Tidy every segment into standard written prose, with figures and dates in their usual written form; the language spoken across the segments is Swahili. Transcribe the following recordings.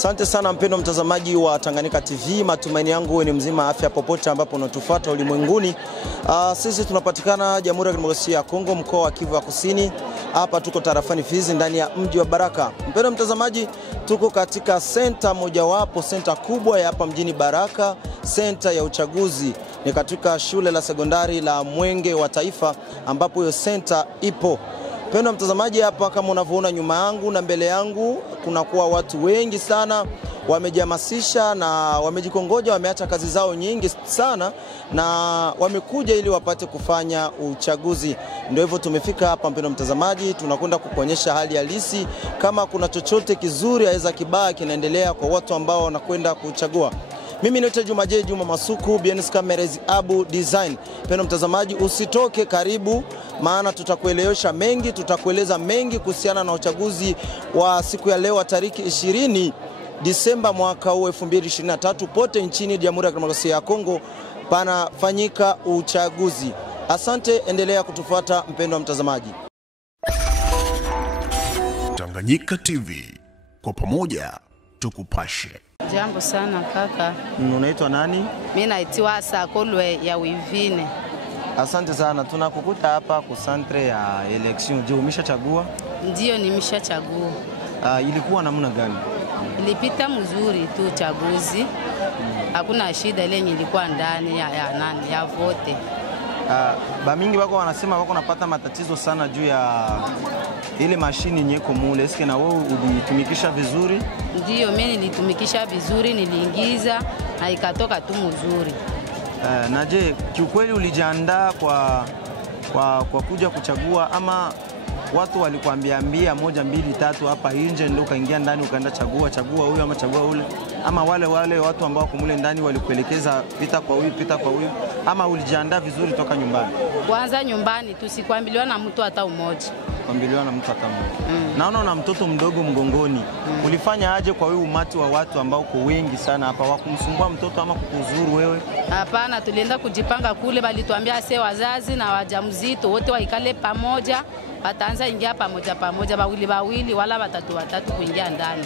Asante sana mpendwa mtazamaji wa Tanganyika TV. Matumaini yangu wewe ni mzima afya popote ambapo unatufuata ulimwenguni. Sisi tunapatikana Jamhuri ya Kidemokrasia ya Kongo, mkoa wa Kivu ya Kusini. Hapa tuko tarafani Fizi ndani ya mji wa Baraka. Mpendwa mtazamaji, tuko katika center mojawapo, center kubwa ya hapa mjini Baraka, center ya uchaguzi. Ni katika shule la sekondari la Mwenge wa Taifa ambapo hiyo center ipo. Mpendwa mtazamaji, hapa kama unavyoona nyuma yangu na mbele yangu kunakuwa watu wengi sana wamejihamasisha na wamejikongoja, wameacha kazi zao nyingi sana na wamekuja ili wapate kufanya uchaguzi. Ndio hivyo tumefika hapa mpendwa mtazamaji, tunakwenda kukuonyesha hali halisi kama kuna chochote kizuri aweza kibaya kinaendelea kwa watu ambao wanakwenda kuchagua. Mimi naitwa Juma Masuku, BNS Cameras Abu Design. Mpendwa mtazamaji, usitoke, karibu, maana tutakuelewesha mengi, tutakueleza mengi kuhusiana na uchaguzi wa siku ya leo tariki 20 Disemba mwaka 2023 pote nchini Jamhuri ya Kidemokrasia ya Kongo panafanyika uchaguzi. Asante, endelea kutufuata mpendwa mtazamaji. Tanganyika TV, kwa pamoja tukupashe. Jambo sana kaka. Unaitwa nani? Mimi naitwa Sakolwe ya Wivine. Asante sana, tunakukuta hapa ku centre ya election. Je, umeshachagua? Ndio, nimeshachagua. Ilikuwa namna gani? Ilipita mzuri tu chaguzi. Hakuna shida ile ilikuwa ndani ya vote. Bamingi wako wanasema wako napata matatizo sana juu ya ile mashini nyeko mule. Eske na wewe ulitumikisha vizuri? Ndio, mimi nilitumikisha vizuri, niliingiza na ikatoka tu mzuri. Na je, kiukweli ulijiandaa kwa kuja kuchagua ama watu walikuambia 1 2 3 hapa nje ndio kaingia ndani ukaenda chagua huyu ama chagua ule, ama wale watu ambao kumule ndani walikuelekeza pita kwa huyu ama ulijiandaa vizuri toka nyumbani? Kwanza nyumbani tusikwambiliwa na mtu hata mmoja. Kwambiliwa na mtu hata mmoja. Naona una mtoto mdogo mgongoni. Ulifanya aje kwa huyu umati wa watu ambao uko wengi sana hapa, wakumsumbua mtoto ama kukuzuru wewe? Hapana, tulienda kujipanga kule, bali tuambia ase wazazi na wajamzito wote waikale pamoja, wataanza ingia pamoja bawili wala watatu kuingia ndani.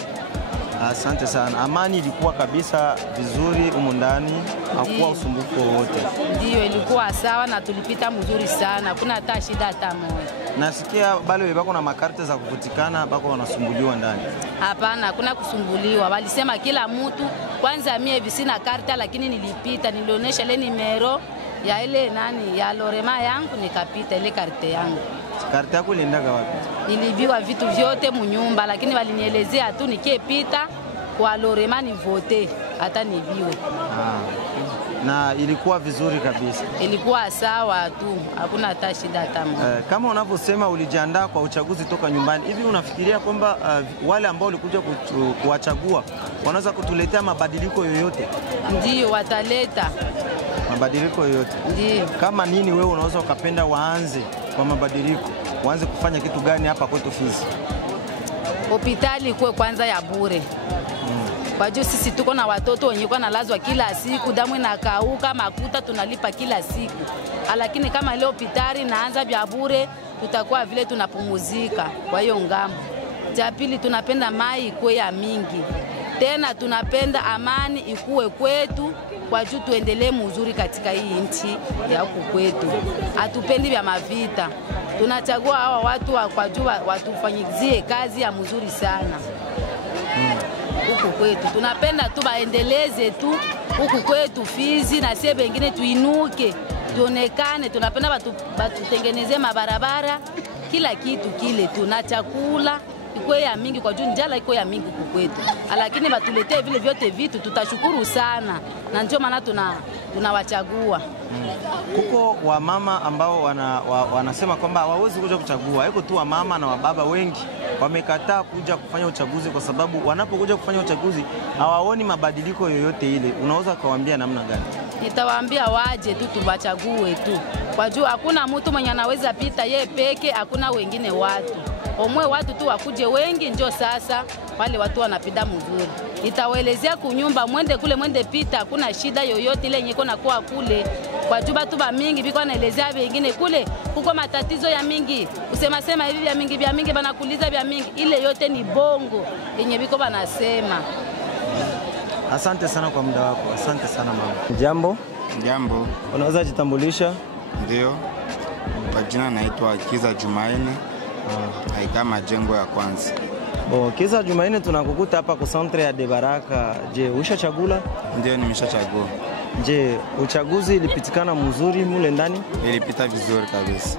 Asante sana. Amani ilikuwa kabisa vizuri humu ndani, hakuwa usumbufu wowote? Ndio, ilikuwa sawa na tulipita mzuri sana. Kuna hata shida hata moja. Nasikia bale bako na makarte za kuvutikana bako wanasumbuliwa ndani. Hapana, kuna kusumbuliwa. Walisema kila mtu, kwanza mimi hivi sina karta lakini nilipita, nilionyesha ile nimero ya ile ya lorema yangu nikapita ile karte yangu. Karte yako iliendaga wapi? Nilibiwa vitu vyote munyumba lakini walinielezea tu nikiepita kwa lorema ni vote hata nibiwe. Na ilikuwa vizuri kabisa. Ilikuwa sawa tu, hakuna hata shida hata moja. Kama unavyosema ulijiandaa kwa uchaguzi toka nyumbani, hivi unafikiria kwamba wale ambao walikuja kuwachagua wanaweza kutuletea mabadiliko yoyote? Ndio, wataleta mabadiliko yoyote. Ndio. Kama nini wewe unaweza ukapenda waanze kwa mabadiliko? Waanze kufanya kitu gani hapa kwetu Fizi? Hospitali kuwe kwanza ya bure. Kwa juu sisi tuko na watoto wenye kwa nalazwa kila siku, damu inakauka, makuta tunalipa kila siku. Lakini kama ile hospitali naanza vya bure, tutakuwa vile tunapumuzika. Kwa hiyo ngambo. Cha pili, tunapenda mai ikuwe ya mingi. Tena tunapenda amani ikuwe kwetu, kwa juu tuendelee mzuri katika hii nchi ya huku kwetu. Hatupendi vya mavita. Tunachagua hawa watu kwa juu watufanyizie kazi ya mzuri sana. Huku kwetu tunapenda tu baendeleze tu huku kwetu Fizi, na sisi wengine tuinuke, tuonekane. Tunapenda batutengeneze mabarabara, kila kitu kile, tuna chakula ikuwe ya mingi, kwa juu njala iko ya mingi huku kwetu. Lakini batuletee vile vyote vitu, tutashukuru sana, na ndio maana tunawachagua. Kuko wamama ambao wanasema kwamba hawawezi kuja kuchagua. Haiko tu wamama na wababa wengi wamekataa kuja kufanya uchaguzi kwa sababu wanapokuja kufanya uchaguzi hawaoni mabadiliko yoyote ile. Unaweza kuwaambia namna gani? Nitawaambia waje tu tuwachague tu. Kwa juu hakuna mtu mwenye anaweza pita yeye peke, hakuna wengine watu. Omwe watu tu wakuje wengi, njoo sasa wale watu wanapida mzuri. Nitawaelezea kunyumba, mwende kule, mwende pita, hakuna shida yoyote ile yenye kona kuwa kule. Kwa juu watu ba mingi biko naelezea wengine kule kuko matatizo ya mingi. Kusema hivi vya mingi banakuuliza vya mingi, ile yote ni bongo yenye biko banasema. Asante sana kwa muda wako. Asante sana mama. Jambo. Jambo. Unaweza jitambulisha? Ndio. Kwa jina naitwa Kiza Jumaine. Haika majengo ya kwanza. Kiza Jumaine, tunakukuta hapa ku centre ya De Baraka. Je, ushachagula? Ndio, nimeshachagua. Je, uchaguzi ilipitikana mzuri mule ndani? Ilipita vizuri kabisa.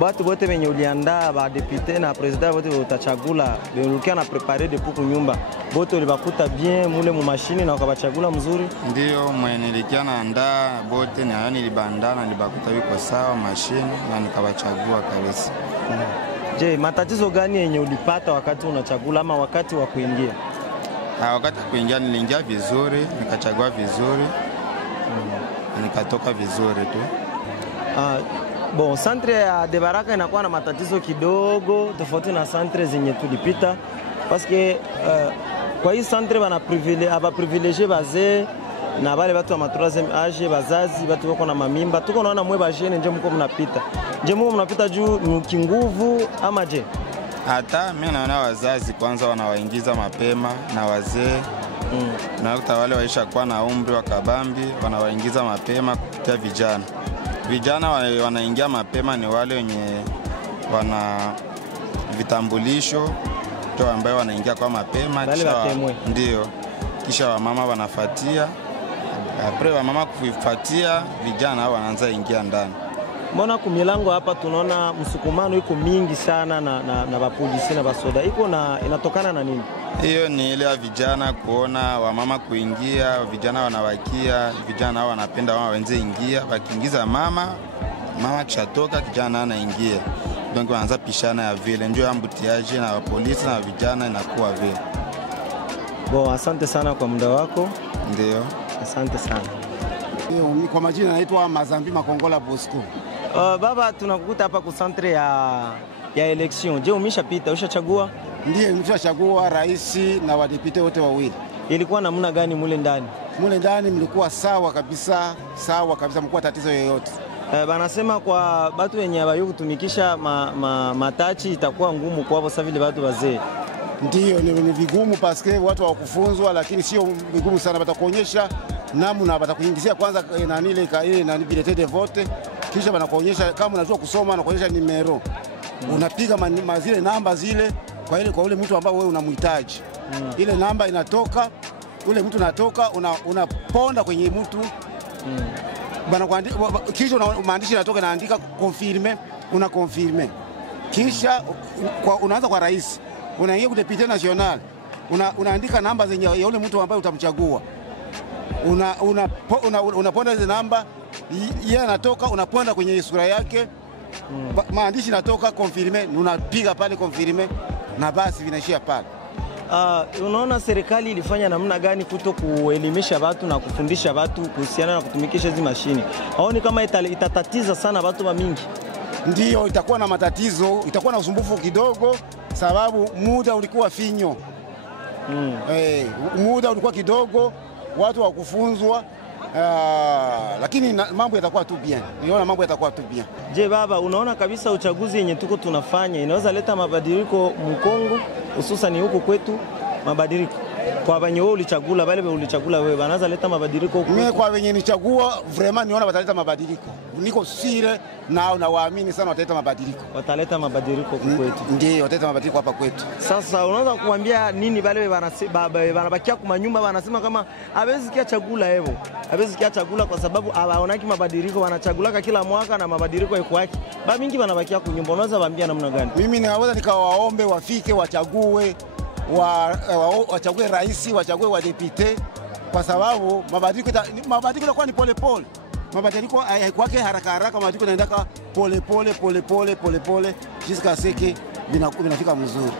Batu bote wenye uliandaa ba député na president bote utachagula, beulukia na préparer depuis kunyumba. Bote ulibakuta bien mule mu mashini na ukabachagula mzuri? Ndio, mwenye nilikia naandaa bote na yani nilibandaa na nilibakuta biko sawa mashini na nikabachagua kabisa. Je, matatizo gani yenye ulipata wakati unachagula ama wakati wa kuingia? Wakati wa kuingia niliingia vizuri, nikachagua vizuri. Nikatoka vizuri tu. Centre ya De Baraka inakuwa na matatizo kidogo tofauti na centre zenye tulipita parce que kwa hii centre aba privilégier bazee na wale watu wa 3e age, bazazi, watu wako na mamimba. Tuko naona mwe ba jeune nje mko mnapita. Je, mko mnapita juu kinguvu ama je? Hata mimi naona wazazi kwanza wanawaingiza mapema na wazee. Na wale waisha kuwa na umri wa kabambi wanawaingiza mapema kupitia vijana. Vijana wanaingia mapema ni wale wenye wana vitambulisho to ambao wanaingia kwa mapema ndio. Kisha wamama wanafuatia. Apre wamama kufuatia vijana wanaanza ingia ndani. Mbona kumilango hapa tunaona msukumano iko mingi sana na bapolisi na basoda. Iko na inatokana na nini? Hiyo ni ile ya vijana kuona wamama kuingia, vijana wanawakia, vijana hao wanapenda wao wenze ingia, wakiingiza mama kishatoka kijana anaingia. Donc wanaanza pishana ya vile, ndio ambutiaje na polisi na vijana inakuwa vile. Asante sana kwa muda wako. Ndio. Asante sana. Ndio, kwa majina naitwa Mazambi Makongola Bosco. Baba, tunakukuta hapa ku centre ya election. Je, umeshapita? Ushachagua? Ndiyo, nimeshachagua rais na wadepute wote wawili. Ilikuwa namna gani mule ndani? Mule ndani mlikuwa sawa kabisa, mlikuwa tatizo yoyote. Banasema kwa batu wenye abayo kutumikisha matachi itakuwa ngumu kwao sasa vile batu wazee. Ndiyo, ni vigumu paske watu hawakufunzwa, lakini sio vigumu sana. Batakuonyesha namna, batakuingizia kwanza nani bilete de vote, kisha banakuonyesha kama unajua kusoma na kuonyesha numero. Unapiga zile namba zile kwa ule mtu ambao wewe unamhitaji. Ile namba inatoka, ule mtu anatoka, unaponda kwenye mtu. Kisha maandishi yanatoka, naandika confirme, una confirme. Kisha unaanza kwa rais, unaingia kwa député national, unaandika namba zenye yule mtu ambaye utamchagua. Unaponda hizo namba, yeye anatoka, unaponda kwenye sura yake. Maandishi yanatoka confirme, unapiga pale confirme na basi vinaishia pale. Unaona serikali ilifanya namna gani kuto kuelimisha watu na kufundisha watu kuhusiana na kutumikisha hizi mashini? Haoni kama itatatiza sana watu wa mingi? Ndio, itakuwa na matatizo, itakuwa na usumbufu kidogo sababu muda ulikuwa finyo. Muda ulikuwa kidogo, watu hawakufunzwa. Lakini mambo yatakuwa tu bien. Niona mambo yatakuwa tu bien. Je, baba, unaona kabisa uchaguzi yenye tuko tunafanya inaweza leta mabadiliko Mkongo, hususan huko kwetu, mabadiliko kwa wenye wewe ulichagula, wale ulichagula wewe, wanaweza leta mabadiliko huko? Mimi kwa wenye nichagua vraiment niona wataleta mabadiliko. Niko sire na waamini sana wataleta mabadiliko. Wataleta mabadiliko huko kwetu. Ndio, wataleta mabadiliko hapa kwetu. Sasa unaweza kuambia nini wale wanabakia kwa nyumba, wanasema kama hawezi kia chagula hivyo. Hawezi kia chagula kwa sababu hawaonaki mabadiliko, wanachagulaka kila mwaka na mabadiliko yako yake. Ba mingi wanabakia kwa nyumba. Unaweza waambia namna gani? Mimi ninaweza nikawaombe wafike wachague wachague rais, wachague wa député kwa sababu mabadiliko yatakuwa ni polepole. Mabadiliko hayakwake haraka, mabadiliko yanaenda polepole jusqu'à ce que vinafika mzuri.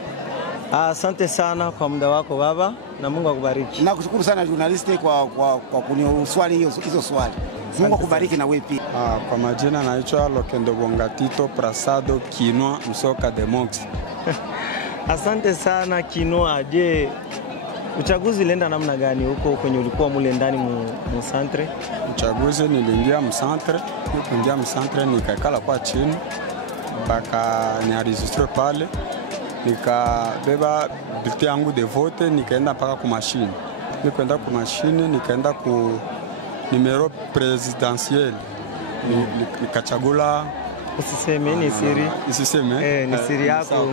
Asante sana kwa muda wako baba, na Mungu akubariki. Nakushukuru sana journalist kwa kuniswali hizo swali. Mungu akubariki na wewe pia. Kwa majina naitwa Lokendo Bongatito Prasado Kinwa Msoka Demox. Asante sana Kinwa. Je, uchaguzi ulienda namna gani huko kwenye ulikuwa mule ndani mu centre? Uchaguzi niliingia msantre, nikakala kwa chini mpaka niaregistre pale, nikabeba bulletin yangu de vote, nikaenda mpaka kwa mashine. Nikaenda ku mashine, nikaenda ku numero presidentiel. Nikachagula Usiseme ni siri. Isiseme? Ni siri yako.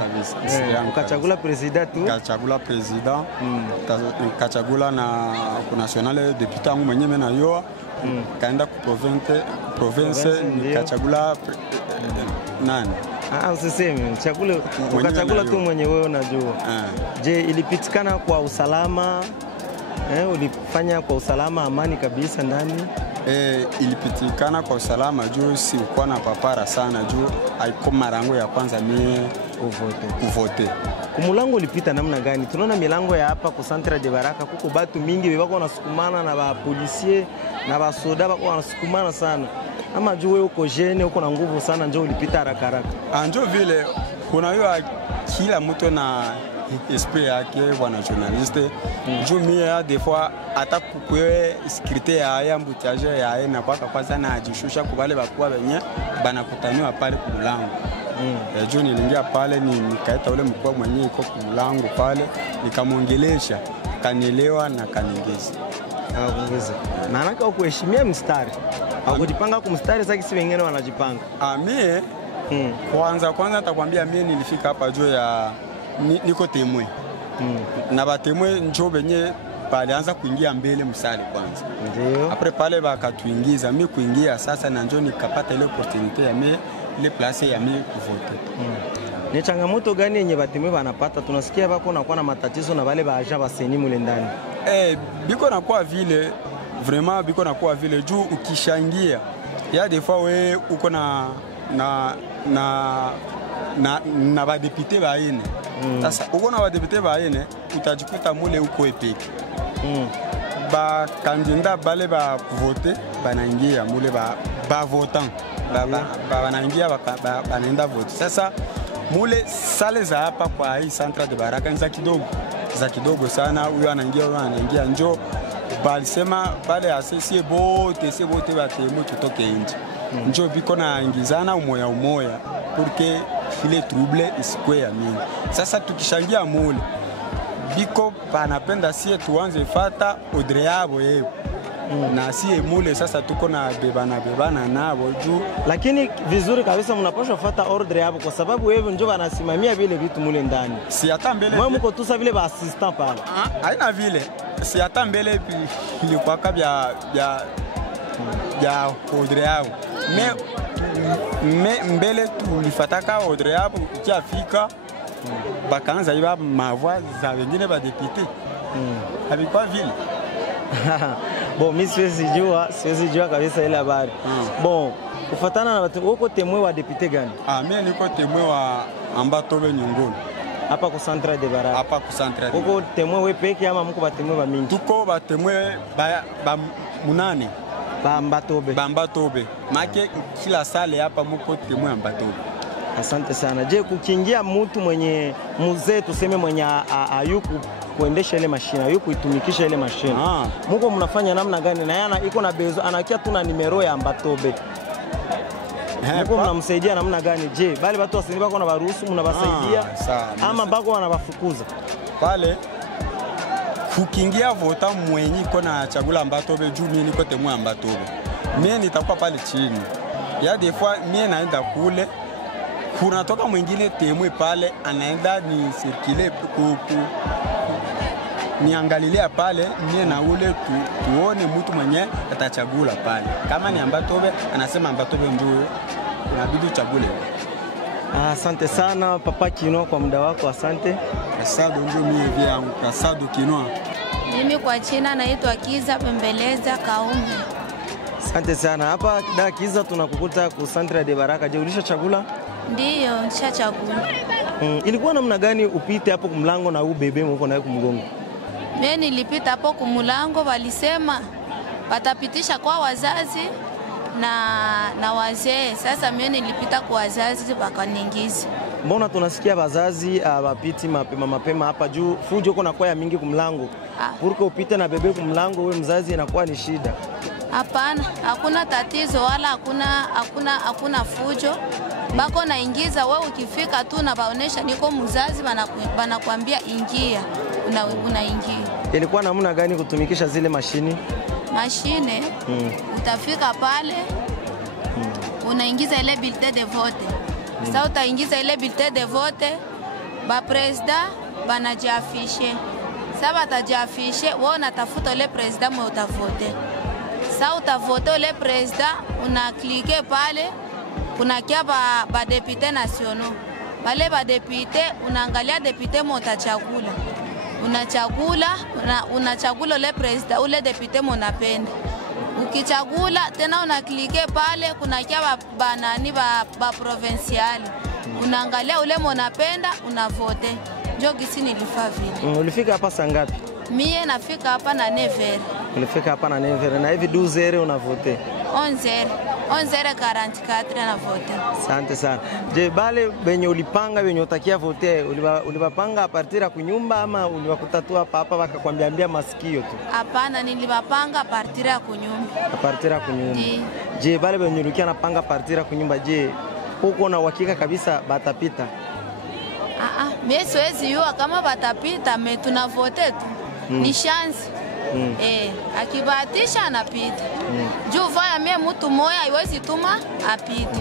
Ukachagula president tu? Nikachagula president. Nikachagula na ku national député wangu mwenyewe na yoa. Kaenda ku province nikachagula nani? Usiseme, ukachagula tu mwenye wewe unajua. Je, ilipitikana kwa usalama? Ulifanya kwa usalama, amani kabisa ndani? Ilipitikana kwa usalama juu si kwa na papara sana juu haiko marango ya kwanza mie uvote. Kumulango ulipita namna gani? Tunaona milango ya hapa ku Centre de Baraka kuko batu mingi bako wanasukumana na ba policier na ba soda bako wanasukumana sana. Ama juu wewe uko jeune uko na nguvu sana njoo ulipita haraka haraka. Njoo vile unajua kila mtu na esprit yake bwana journaliste. Juu mie des fois hata kukwe sécurité ya mbutiaje ya na kwa kwanza na ajishusha kubale bakubwa benye banakutaniwa pale kumulango. Juu nilingia pale nikaita ule mkubwa mwenyewe iko kumulango pale nikamwongelesha kanielewa na kaniongeza. Akakuongeza. Maana yake ukuheshimia mstari. Hakujipanga kumstari sasa kisi wengine wanajipanga. Mie kwanza atakwambia mie nilifika hapa juu ya niko temwe. Na batemwe njoo benye balianza kuingia mbele msali kwanza. Ndio. Après pale bakatuingiza mimi kuingia sasa na njoo nikapata ile opportunité ya mimi ile place ya mimi kuvote. Ni changamoto gani yenye batemwe wanapata? Tunasikia bako nakuwa na matatizo na wale baagent baseni mule ndani. Biko nakuwa vile vraiment biko nakuwa vile juu ukishangia ya des fois we uko na ba député baine. Sasa uko na ba député baine utajikuta mule uko epeke. Ba kandida bale ba voter banaingia mule ba votant. Banaingia banaenda vote. Sasa mule sale za hapa kwa hii Centre de Baraka ni za kidogo sana. Huyo anaingia njoo balisema bale asesi bote batemo tutoke nje. Njoo biko na ingizana umoya porque ile trouble isikwe ya mingi. Sasa tukishangia mule biko panapenda sie tuanze fata odre yabo yebo. Na sie mule sasa tuko na bebana nabo juu. Lakini vizuri kabisa mnapaswa fuata ordre yabo kwa sababu wewe njoo wanasimamia vile vitu mule ndani. Si hata mbele. Mwa mko tu vile ba assistant pale. Haina vile. Si hata mbele ilikuwa kabla ya ordre yabo. Mbele tulifataka ordre yabo ikiafika bakaanza iba mavua za wengine ba député. Habikwa vile. Bon, mimi siwezi jua kabisa ile habari. Bon, kufuatana na watu uko temwe wa député gani? Mimi niko temwe wa Ambatobe Nyungulu. Hapa ku Centre de Baraka. Hapa ku Centre. Uko temwe wewe peke ama mko batemwe ba mingi? Tuko batemwe ba munane. Bambatobe. Make kila sale hapa mko temwe Ambatobe. Asante sana. Je, kukiingia mtu mwenye mzee tuseme mwenye ayuku kuendesha ile mashine, ayuku itumikisha ile mashine. Mko mnafanya namna gani? Na yana iko na bezo anakia tu na nimero ya Ambatobe. Mko mnamsaidia namna gani? Je, bali watu wasini bako na baruhusu mnabasaidia ama bako wanabafukuza? Pale kukiingia vota mwenye iko na chagula Ambatobe juu mimi niko temwe Ambatobe. Mimi nitakuwa pale chini. Ya des fois mimi naenda kule kunatoka mwingine temwe pale anaenda ni circuler niangalilia pale mie na ule tuone mtu mwenye atachagula pale. Kama ni Ambatobe anasema Ambatobe ndio inabidi uchagule. Asante sana Papa Kinwa kwa muda wako, asante. Asado ndio mie vyangu, Asado Kinwa. Mimi kwa China naitwa Kiza Pembeleza Kaume. Asante sana. Hapa da Kiza tunakukuta ku Centre de Baraka. Je, ulishachagula? Ndiyo, nishachagula. Ilikuwa namna gani upite hapo kumlango na ubebe mko naye kumgongo? Mimi nilipita hapo kumlango, walisema watapitisha kwa wazazi na wazee. Sasa mimi nilipita kwa wazazi wakaniingiza. Mbona tunasikia wazazi wapiti mapema hapa juu fujo uko na kwaya mingi kumlango. Purko upite na bebe kumlango wewe mzazi inakuwa ni shida. Hapana, hakuna tatizo wala hakuna fujo. Bako naingiza wewe ukifika tu na baonesha niko mzazi banakuambia ingia, unaingia. Ilikuwa namna gani kutumikisha zile mashini? Mashine utafika pale unaingiza ile bulletin de vote. Sasa utaingiza ile bulletin de vote, ba president banajiafishe. Sasa batajiafishe, wewe unatafuta ile president mwe utavote. Sasa utavote ile president, una klike pale, unakia ba député nationaux. Wale ba député unaangalia député mwe utachagula. Unachagula ule president ule député mwe unapenda. Ukichagula tena unaklike pale kuna kia ba provincial. Unaangalia ule mwanapenda unavote. Ndio gisi nilifaa vile. Ulifika hapa saa ngapi? Mie nafika hapa na 9h. Ulifika hapa na 9h na hivi 12h unavote? 11h. 11h44 na vote. Asante sana. Je, bale benye ulipanga benye utakia vote, ulibapanga a partir ya kunyumba ama uliwakutatua hapa wakakwambia masikio tu? Hapana, nilibapanga a partir ya kunyumba. A partir ya kunyumba. Je, bale benye ulikia napanga a partir ya kunyumba, je, huko na uhakika kabisa batapita? Mimi siwezi yua kama batapita, me tunavote tu. Ni chance. Akibahatisha anapita. Juu vaya mie mtu moya haiwezi tuma apite.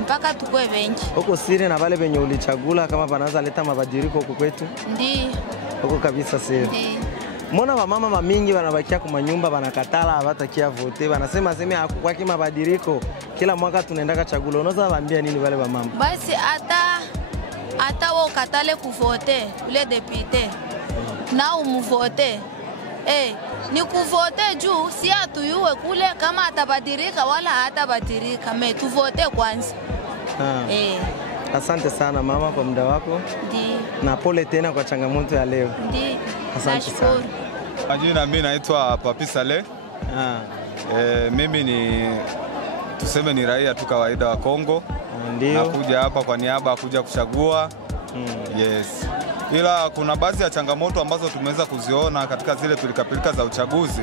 Mpaka tukue wengi. Huko siri na wale wenye ulichagula kama banaanza leta mabadiliko huko kwetu? Ndio. Huko kabisa siri. Ndio. Mbona wamama mingi wanabakia kwa nyumba wanakatala hawatakia vote, wanasema hakukwaki mabadiliko, kila mwaka tunaendaka chagula. Unaweza waambia nini wale wamama? Basi hata wao katale kuvote ule député na umuvote. Ni kuvote juu si atuyue kule kama atabadilika wala hatabadilika, me tuvote kwanza. Asante sana mama kwa muda wako. Ndio. Na pole tena kwa changamoto ya leo. Ndio. Asante sana. Majina mimi naitwa Papi Saleh. Mimi ni raia tu kawaida wa Kongo. Ndio. Nakuja hapa kwa niaba kuja kuchagua. Yes. Ila kuna baadhi ya changamoto ambazo tumeweza kuziona katika zile pilikapilika za uchaguzi.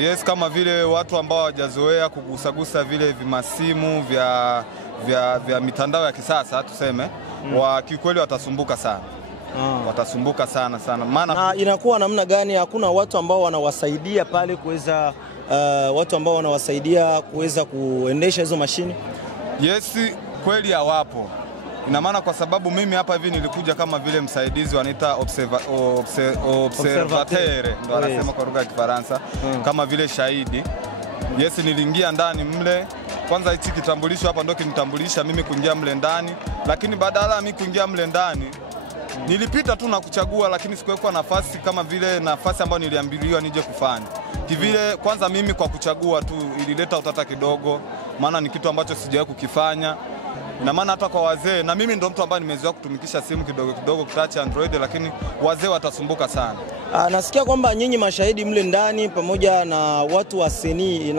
Yes, kama vile watu ambao hawajazoea kugusagusa vile vimasimu vya mitandao ya kisasa tuseme, kikweli watasumbuka sana. Watasumbuka sana. Na inakuwa namna gani? Hakuna watu ambao wanawasaidia pale kuweza kuweza kuendesha hizo mashine? Yes, kweli hawapo. Ina maana kwa sababu mimi hapa hivi nilikuja kama vile msaidizi wanaita observateur, ndio wanasema kwa lugha ya Kifaransa, kama vile shahidi. Yes, niliingia ndani mle. Kwanza hichi kitambulisho hapa ndio kinitambulisha mimi kuingia mle ndani, lakini badala ya mimi kuingia mle ndani nilipita tu na kuchagua, lakini sikuwekwa nafasi kama vile nafasi ambayo niliambiliwa nije kufanya. Kivile kwanza mimi kwa kuchagua tu ilileta utata kidogo, maana ni kitu ambacho sijawahi kukifanya. Na maana hata kwa wazee, na mimi ndo mtu ambaye nimezoea kutumikisha simu kidogo touch Android, lakini wazee watasumbuka sana. Nasikia kwamba nyinyi mashahidi mle ndani pamoja na watu wa seni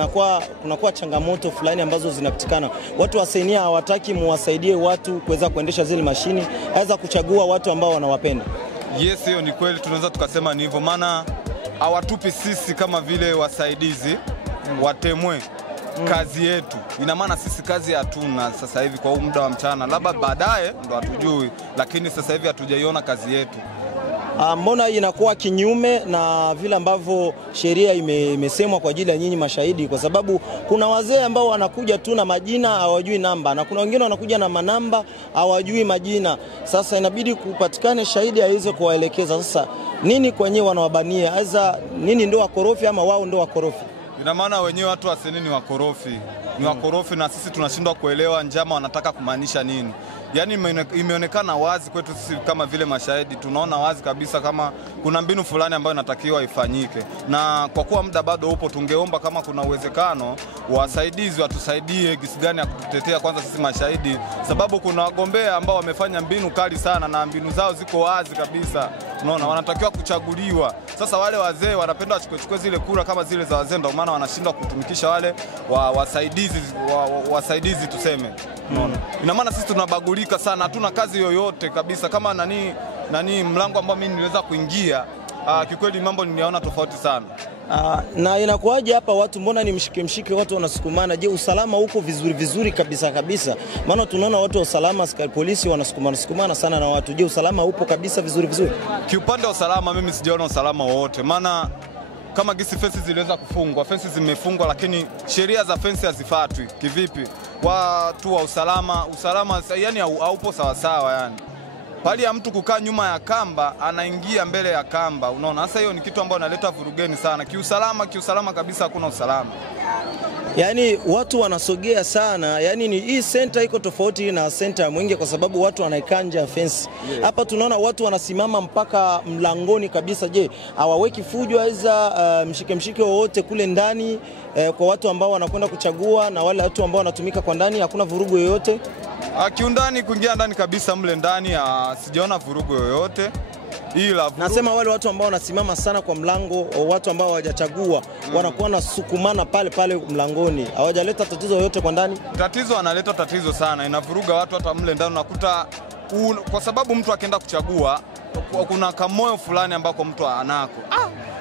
kunakuwa changamoto fulani ambazo zinapatikana. Watu wa seni hawataki muwasaidie watu kuweza kuendesha zile mashini, aweza kuchagua watu ambao wanawapenda. Yes, hiyo ni kweli, tunaweza tukasema ni hivyo, maana hawatupi sisi kama vile wasaidizi watemwe kazi yetu. Ina maana sisi kazi hatuna sasa hivi kwa muda wa mchana, labda baadaye ndo hatujui, lakini sasa hivi hatujaiona kazi yetu. Mbona inakuwa kinyume na vile ambavyo sheria imesemwa kwa ajili ya nyinyi mashahidi? Kwa sababu kuna wazee ambao wanakuja tu na majina hawajui namba, na kuna wengine wanakuja na manamba hawajui majina. Sasa inabidi kupatikane shahidi aweze kuwaelekeza. Sasa nini kwenyewe wanawabania? Aza nini ndio wakorofi ama wao ndio wakorofi? Ina maana wenyewe watu wa seni ni wakorofi. Ni wakorofi na sisi tunashindwa kuelewa njama wanataka kumaanisha nini. Yaani imeonekana wazi kwetu sisi kama vile mashahidi, tunaona wazi kabisa kama kuna mbinu fulani ambayo inatakiwa ifanyike. Na kwa kuwa muda bado upo, tungeomba kama kuna uwezekano wasaidizi watusaidie gisi gani ya kututetea kwanza sisi mashahidi, sababu kuna wagombea ambao wamefanya mbinu kali sana na mbinu zao ziko wazi kabisa. Unaona, wanatakiwa kuchaguliwa. Sasa wale wazee wanapenda wachukue zile kura kama zile za wazee, ndio maana wanashindwa kutumikisha wale wasaidizi tuseme. Unaona, ina maana sisi tunabagulika sana, hatuna kazi yoyote kabisa. Kama nani mlango ambao mimi niliweza kuingia, kikweli mambo niliona tofauti sana. Na inakuwaje hapa watu, mbona ni mshike watu wanasukumana? Je, usalama uko vizuri kabisa? Maana tunaona watu wa usalama, askari polisi wanasukumana sana na watu. Je, usalama upo kabisa vizuri? Kiupande wa usalama mimi sijaona usalama wowote. Maana kama gisi fensi ziliweza kufungwa, fensi zimefungwa, lakini sheria za fensi hazifuatwi. Kivipi? Watu wa usalama yani haupo sawa yani. Pali ya mtu kukaa nyuma ya kamba, anaingia mbele ya kamba. Unaona, sasa hiyo ni kitu ambacho inaleta vurugeni sana. Kiusalama kabisa hakuna usalama. Yani watu wanasogea sana, yani ni hii center iko tofauti na center ya Mwenge kwa sababu watu wanaikaa nje ya fence. Hapa tunaona watu wanasimama mpaka mlangoni kabisa. Je, hawaweki fujo aiza mshike wowote kule ndani kwa watu ambao wanakwenda kuchagua na wale watu ambao wanatumika kwa ndani? Hakuna vurugu yoyote? Kiundani kuingia ndani kabisa mle ndani sijaona vurugu yoyote. Nasema wale watu ambao wanasimama sana kwa mlango, watu ambao hawajachagua wanakuwa nasukumana pale mlangoni, hawajaleta tatizo yoyote kwa ndani? Tatizo analeta tatizo sana, inavuruga watu hata mle ndani. Unakuta kwa sababu mtu akienda kuchagua kuna kamoyo fulani ambako mtu anako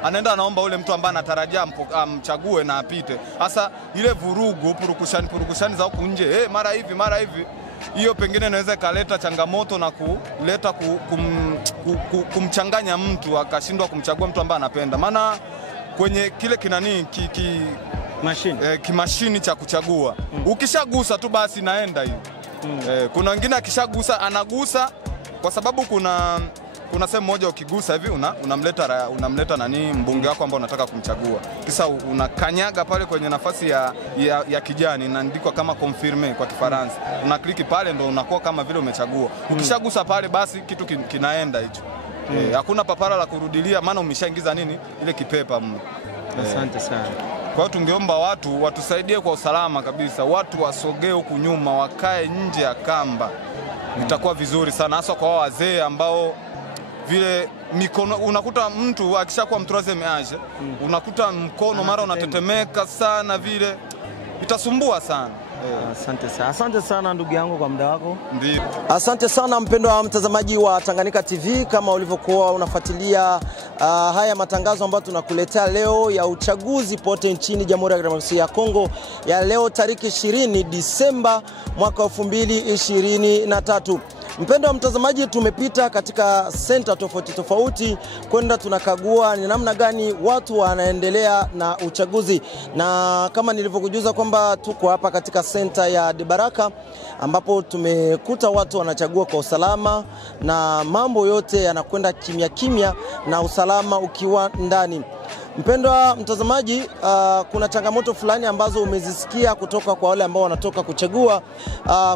anaenda anaomba ule mtu ambaye anatarajia amchague na apite. Sasa ile vurugu purukushani za huko nje, mara hivi hiyo pengine inaweza kaleta changamoto na kuleta kumchanganya mtu akashindwa kumchagua mtu ambaye anapenda. Maana kwenye kile kinani kimashini cha kuchagua, ukishagusa tu basi naenda hiyo. Kuna wengine akishagusa anagusa kwa sababu kuna sehemu moja ukigusa hivi unamleta nani mbunge wako ambao unataka kumchagua. Kisa unakanyaga pale kwenye nafasi ya kijani inaandikwa kama confirmer kwa Kifaransa. Unakliki pale ndo unakuwa kama vile umechagua. Ukishagusa pale basi kitu kinaenda hicho. Hakuna papara la kurudilia maana umeshaingiza ile kipepa mno. Asante sana. Kwa hiyo tungeomba watu watusaidie kwa usalama kabisa. Watu wasogee huku nyuma, wakae nje ya kamba. Itakuwa vizuri sana hasa kwa wazee ambao vile mikono unakuta mtu akishakuwa mtroisieme age unakuta mkono mara unatetemeka sana, vile itasumbua sana. Asante sana ndugu yangu kwa muda wako. Ndio. Asante sana mpendwa mtazamaji wa Tanganyika TV, kama ulivyokuwa unafuatilia haya matangazo ambayo tunakuletea leo ya uchaguzi pote nchini Jamhuri ya Kidemokrasia ya Kongo ya leo tariki 20 Disemba mwaka 2023. Mpendwa mtazamaji, tumepita katika center tofauti kwenda tunakagua ni namna gani watu wanaendelea na uchaguzi, na kama nilivyokujuza kwamba tuko hapa katika center ya Debaraka ambapo tumekuta watu wanachagua kwa usalama na mambo yote yanakwenda kimya na usalama ukiwa ndani. Mpendwa mtazamaji, kuna changamoto fulani ambazo umezisikia kutoka kwa wale ambao wanatoka kuchagua,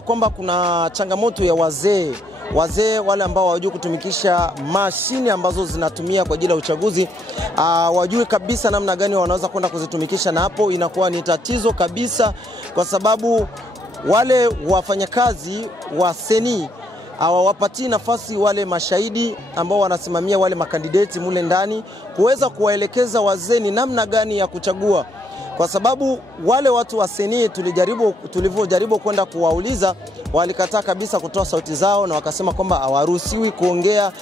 kwamba kuna changamoto ya wazee wale ambao hawajui kutumikisha mashine ambazo zinatumia kwa ajili ya uchaguzi, wajui kabisa namna gani wanaweza kwenda kuzitumikisha, na hapo inakuwa ni tatizo kabisa, kwa sababu wale wafanyakazi wa seni hawawapatii nafasi wale mashahidi ambao wanasimamia wale makandidati mule ndani kuweza kuwaelekeza wazee ni namna gani ya kuchagua, kwa sababu wale watu wa seni tulivyojaribu kwenda kuwauliza walikataa kabisa kutoa sauti zao, na wakasema kwamba hawaruhusiwi kuongea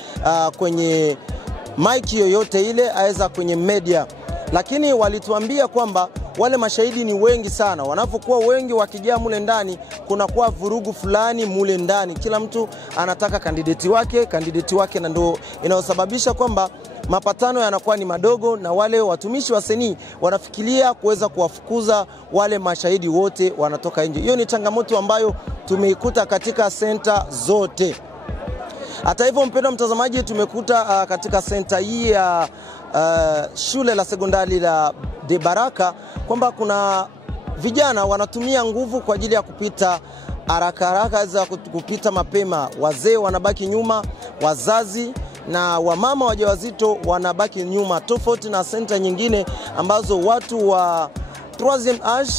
kwenye mic yoyote ile aweza kwenye media. Lakini walituambia kwamba wale mashahidi ni wengi sana, wanapokuwa wengi wakijaa mule ndani kunakuwa vurugu fulani mule ndani, kila mtu anataka kandidati wake, na ndio inayosababisha kwamba mapatano yanakuwa ni madogo, na wale watumishi wa seni wanafikiria kuweza kuwafukuza wale mashahidi wote wanatoka nje. Hiyo ni changamoto ambayo tumeikuta katika center zote. Hata hivyo mpendwa mtazamaji, tumekuta katika center hii ya shule la sekondari la Debaraka kwamba kuna vijana wanatumia nguvu kwa ajili ya kupita haraka za kupita mapema. Wazee wanabaki nyuma, wazazi na wamama wajawazito wanabaki nyuma, tofauti na center nyingine ambazo watu wa troisieme age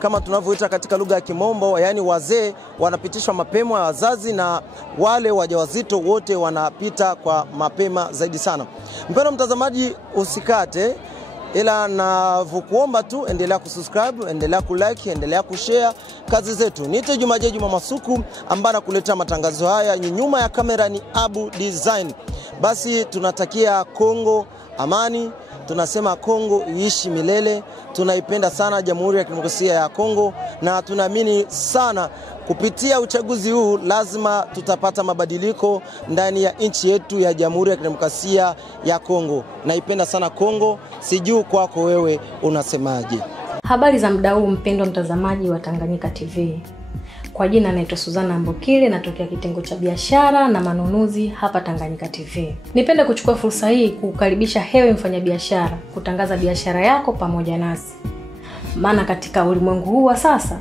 kama tunavyoita katika lugha ya Kimombo, yani wazee wanapitishwa mapema, wazazi na wale wajawazito wote wanapita kwa mapema zaidi sana. Mpendwa mtazamaji, usikate, ila navukuomba tu endelea kusubscribe, endelea kulike, endelea kushare kazi zetu. Niite Juma Masuku ambaye nakuleta matangazo haya, nyuma ya kamera ni Abu Design. Basi tunatakia Kongo amani, tunasema Kongo iishi milele. Tunaipenda sana Jamhuri ya Kidemokrasia ya Kongo na tunaamini sana kupitia uchaguzi huu lazima tutapata mabadiliko ndani ya nchi yetu ya Jamhuri ya Kidemokrasia ya Kongo. Naipenda sana Kongo, sijui kwako wewe unasemaje? Habari za muda huu mpendwa mtazamaji wa Tanganyika TV. Kwa jina naitwa Suzana Mbokile, natokea kitengo cha biashara na manunuzi hapa Tanganyika TV. Nipende kuchukua fursa hii kukaribisha hewe mfanyabiashara kutangaza biashara yako pamoja nasi. Maana katika ulimwengu huu wa sasa,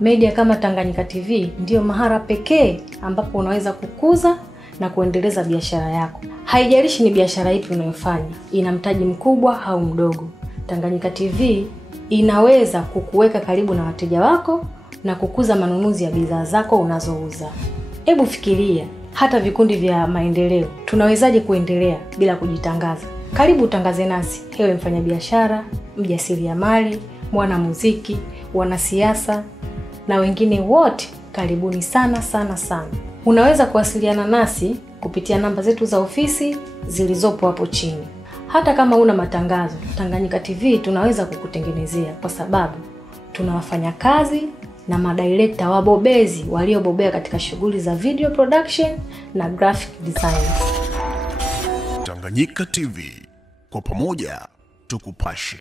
media kama Tanganyika TV ndio mahara pekee ambapo unaweza kukuza na kuendeleza biashara yako. Haijalishi ni biashara ipi unayofanya, ina mtaji mkubwa au mdogo. Tanganyika TV inaweza kukuweka karibu na wateja wako na kukuza manunuzi ya bidhaa zako unazouza. Hebu fikiria, hata vikundi vya maendeleo tunawezaje kuendelea bila kujitangaza? Karibu utangaze nasi, hewe mfanyabiashara, mjasiriamali, mwanamuziki, wanasiasa na wengine wote, karibuni sana sana sana. Unaweza kuwasiliana nasi kupitia namba zetu za ofisi zilizopo hapo chini. Hata kama una matangazo, Tanganyika TV tunaweza kukutengenezea kwa sababu tuna wafanyakazi na madirector wabobezi waliobobea katika shughuli za video production na graphic design. Tanganyika TV, kwa pamoja tukupashe.